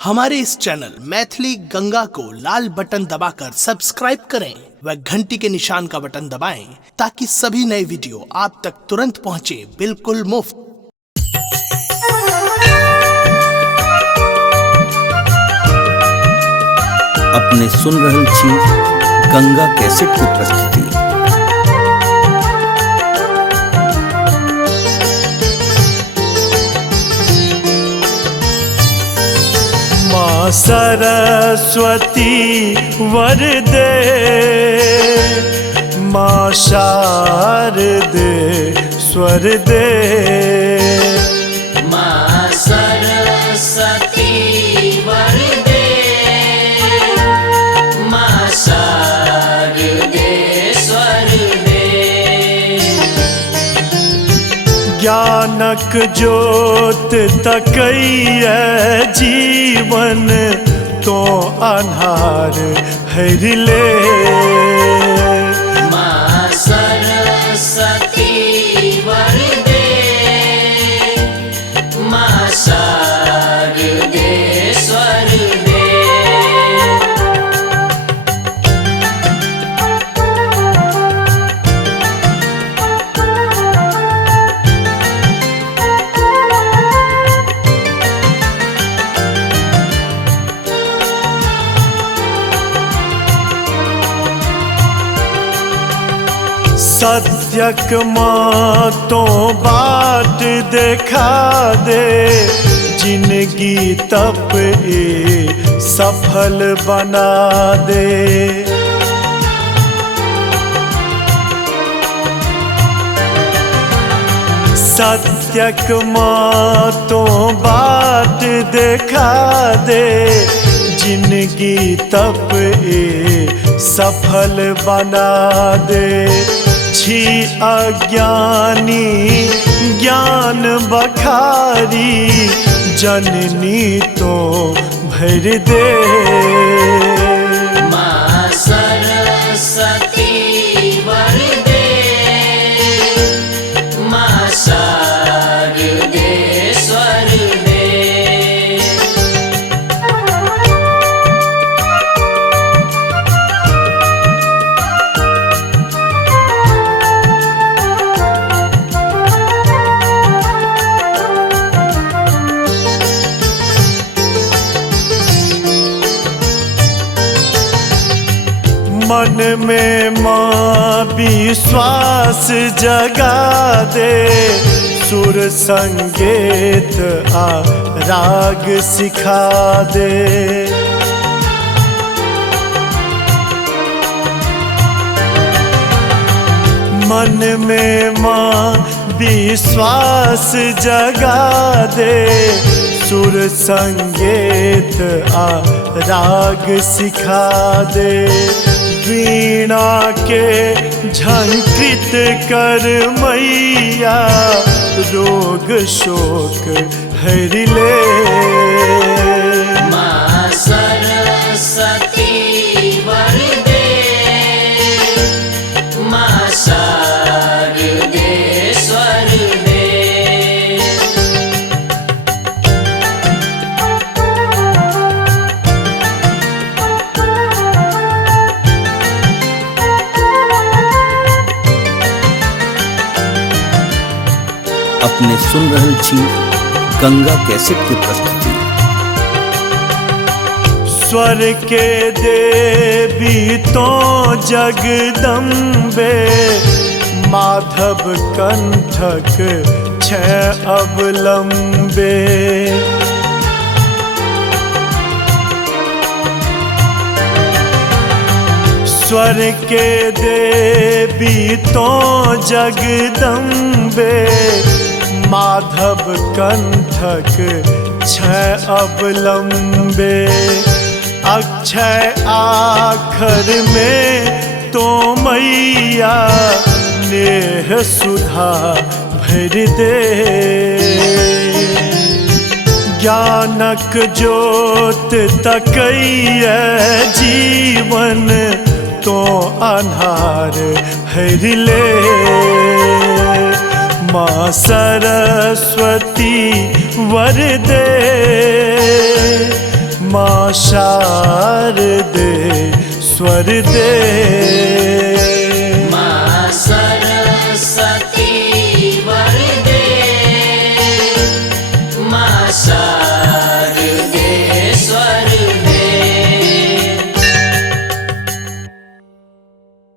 हमारे इस चैनल मैथिली गंगा को लाल बटन दबाकर सब्सक्राइब करें व घंटी के निशान का बटन दबाएं ताकि सभी नए वीडियो आप तक तुरंत पहुंचे बिल्कुल मुफ्त। अपने सुन रहल छी गंगा कैसेट की प्रस्तुति। माँ सरस्वती वर दे, माँ शारदे स्वर दे। माँ सरस्वती वर दे, माँ शारदे स्वर दे। ज्ञानक ज्योत तकैय जीवन तो अन्हार हरि ले। माँ सरस्वती वर दे, माँ शारदे स्वर दे। सत्यक माँ तो बाट देखा दे, जिंदगी तप ए सफल बना दे। सत्यक माँ तो बाट देखा दे, जिंदगी तप ए सफल बना दे। छी अज्ञानी ज्ञान बखारी, जननी तो भर दे। माँ सरस्वती वर दे, माँ शारदे स्वर दे। मन में माँ विश्वास जगा दे, सुर संगीत आ राग सिखा दे। मन में माँ विश्वास जगा दे, सुर संगीत आ राग सिखा दे। वीणा के झंकृत कर मैया, रोग शोक हरि ले। माँ सरस्वती वर दे, माँ शारदे स्वर दे। अपने सुन रहल छी गंगा कैसेट की प्रस्तुति। स्वर के देवी तो जगदम्बे, माधव कंठक छह अवलंबे। स्वर के देवी तो जगदम्बे, माधव कंठक छह अवलंबे। अक्षय आखर में तो मैया, नेह सुधा भर दे। ज्ञानक ज्योत तकैय जीवन तो अन्हार हरि ले। माँ सरस्वती वर दे, माँ शारदे स्वर दे।